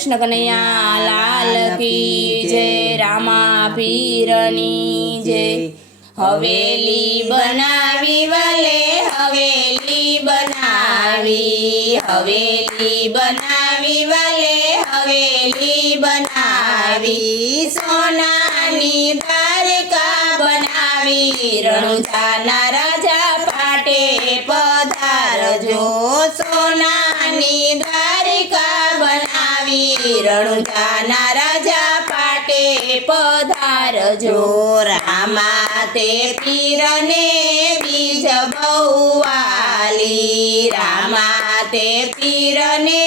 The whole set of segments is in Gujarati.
કૃષ્ણ કનૈયા લાલ કી જય, રામા પીરની જય। હવેલી બનાવી વાલે હવેલી બનાવી, હવેલી બનાવી વાલે હવેલી બનાવી, સોનાની દ્વારકા બનાવી, રણુજાના રાજા પાટે પધારજો। સોનાની દ્વારકા બનાવી, રણુજાના રાજા પાટે પધારજો। રામા તે પીરને બીજ બહુ વાલી, રામા તે પીરને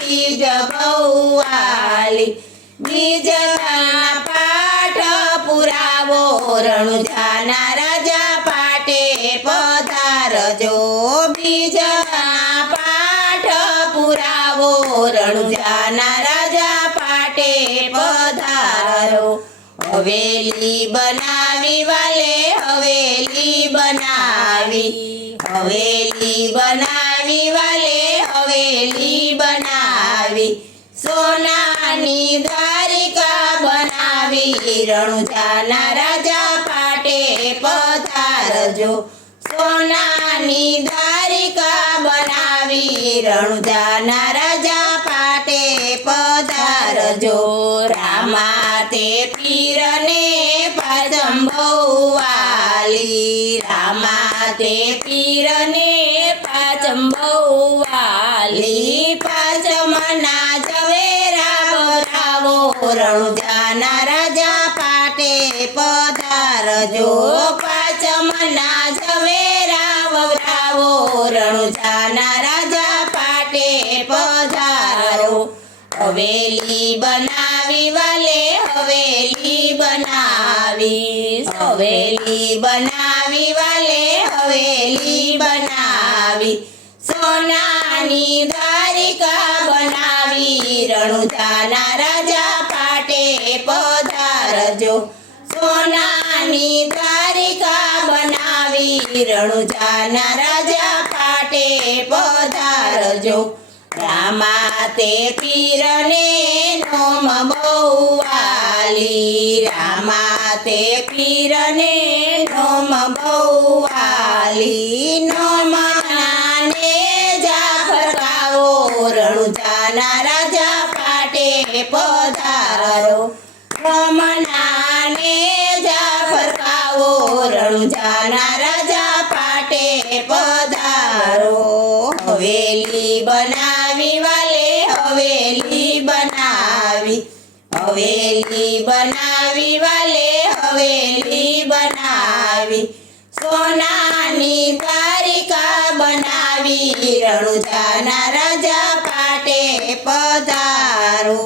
બીજ બહુ વાલી, બીજના પાઠ પુરાવો, રણુજાના રાજા પાટે પધારજો। બીજના પાઠ પુરાવો, રણુજાના રાજા પાટે પધારો। હવેલી બનાવી વાલે હવેલી બનાવી, હવેલી બનાવી વાલે હવેલી બનાવી, સોનાની દ્વારિકા બનાવી, રણુજાના રાજા પાટે પધારજો। સોનાની દ્વારિકા બનાવી, રણુજાના રાજા પાટે પધારજો। રામા તે પીરને પાચમ બહુ વાલી, રામા તે પીરને પાચમ બહુ વાલી, પાચમના ઝવેરા વવરાવો, રણુજાના રાજા પાટે પધારજો। પાચમના ઝવેરા વવરાવો, રણુજાના રાજા પાટે પધારો। હવેલી બનાવી વાલે હવેલી બનાવી, હવેલી બનાવી વાલે હવેલી બનાવી, સોનાની દ્વારિકા બનાવી, રણુજાના રાજા પાટે પધારજો। સોનાની દ્વારિકા બનાવી, રણુજાના રાજા પાટે પધારજો। રામા તે પીરને નોમ બહુ વાલી, રામા તે પીરને નોમ બહુ વાલી, નોમનાને જા ફરકાવો, રણુજાના રાજા પાટે પધારો। નોમનાને જા ફરકાવો, રણુજાના રાજા પાટે પધારો। હવેલી બનાવી વાલે હવેલી બનાવી, હવેલી બનાવી વાલે હવેલી બનાવી, સોનાની દ્વારિકા બનાવી, રણુજાના રાજા પાટે પધારો।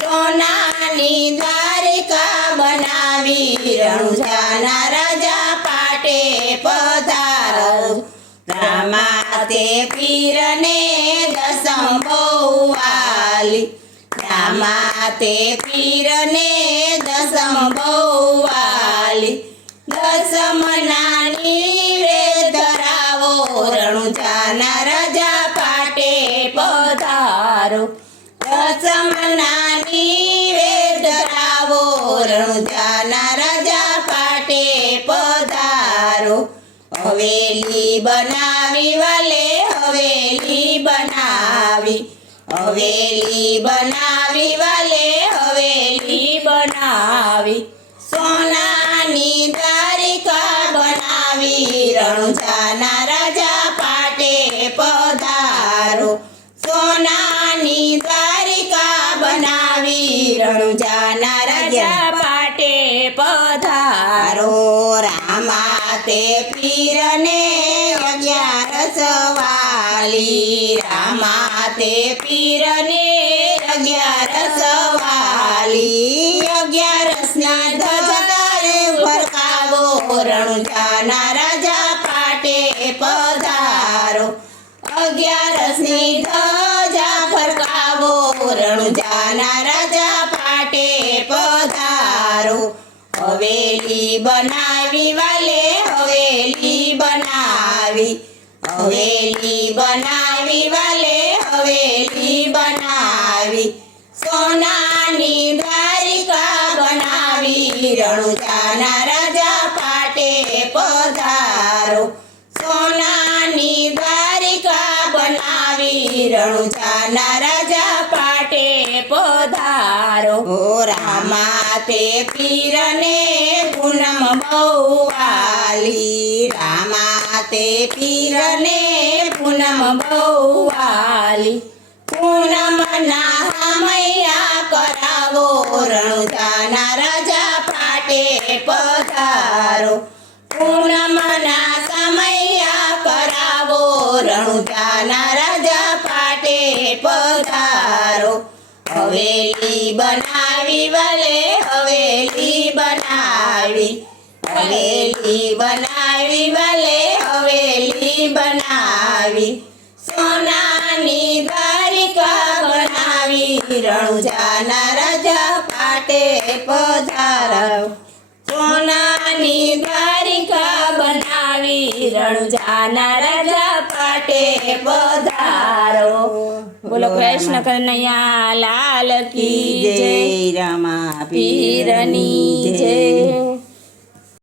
સોનાની દ્વારિકા બનાવી, રણુજાના રાજા પાટે પધારો। રામા તે પીરને દસમ બહુ વાલી, રામા તે પીરને દસમ બહુ વાલી, દસમના નિવેદ ધરાવો, રણુજાના રાજા પાટે પધારો। દસમના નિવેદ ધરાવો, રણુજાના રાજા પાટે પધારો। હવેલી બનાવી વાલે હવેલી બનાવી, હવેલી બનાવી વાલે હવેલી બનાવી, સોનાની દ્વારિકા બનાવી, રણુજાના રાજા પાટે પધારો। સોનાની દ્વારિકા બનાવી, રણુજાના રાજા પાટે પધારો। રામા તે પીરને 11 વાલી, રામા તે પીરને 11 વાલી, 11ના ધજારે ફરકાવો, રણુજાના રાજા પાટે પધારો। 11ની ધજા ફરકાવો, રણુજાના રાજા પાટે પધારો। હવેલી બનાવી વાલે હવેલી બનાવી, હવેલી બનાવી વાલે હવેલી બનાવી, સોનાની દ્વારિકા બનાવી રણુજાના રાજા પાટે પધારો સોનાની દ્વારિકા બનાવી રણુજાના રાજા પાટે પધારો ઓ રામા તે પીરને પૂનમ બહુ વાલી રામા તે પીરને પૂનમ બહુ વાલી પૂનમના હામૈયા કરાવો રણુજાના રાજા પાટે પધારો પૂનમના સમૈયા કરાવો રણુજાના રાજા પાટે પધારો હવેલી બનાવી વલે હવેલી બનાવી હવેલી બનાવી વલે હવેલી બનાવી સોનાની દ્વારિકા બનાવી રણુજાના રાજા પાટે પધારો સોનાની દ્વારિકા બનાવી રણુજાના રાજા પાટે પધારો બોલો કૃષ્ણ કનૈયા લાલ કી જય રામા પીરની જય